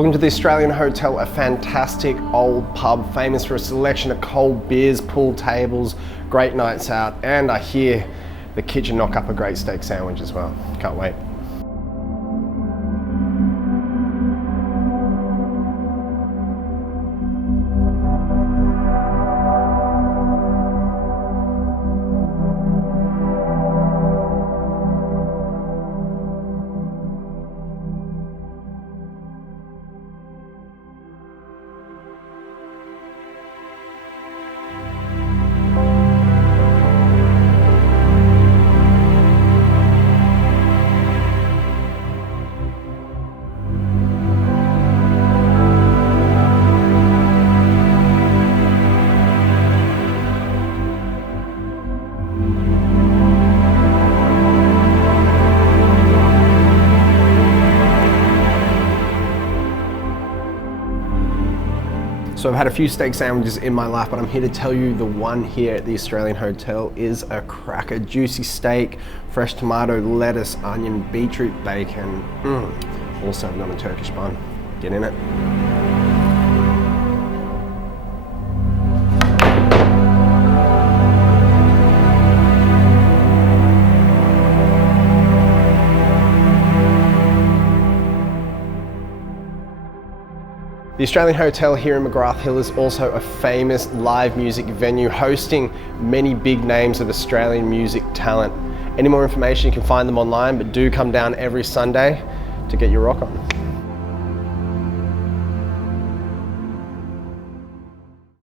Welcome to the Australian Hotel, a fantastic old pub famous for a selection of cold beers, pool tables, great nights out, and I hear the kitchen knock up a great steak sandwich as well. Can't wait. So I've had a few steak sandwiches in my life, but I'm here to tell you the one here at the Australian Hotel is a cracker. Juicy steak, fresh tomato, lettuce, onion, beetroot, bacon, all served on a Turkish bun. Get in it. The Australian Hotel here in Mcgraths Hill is also a famous live music venue hosting many big names of Australian music talent. Any more information, you can find them online, but do come down every Sunday to get your rock on.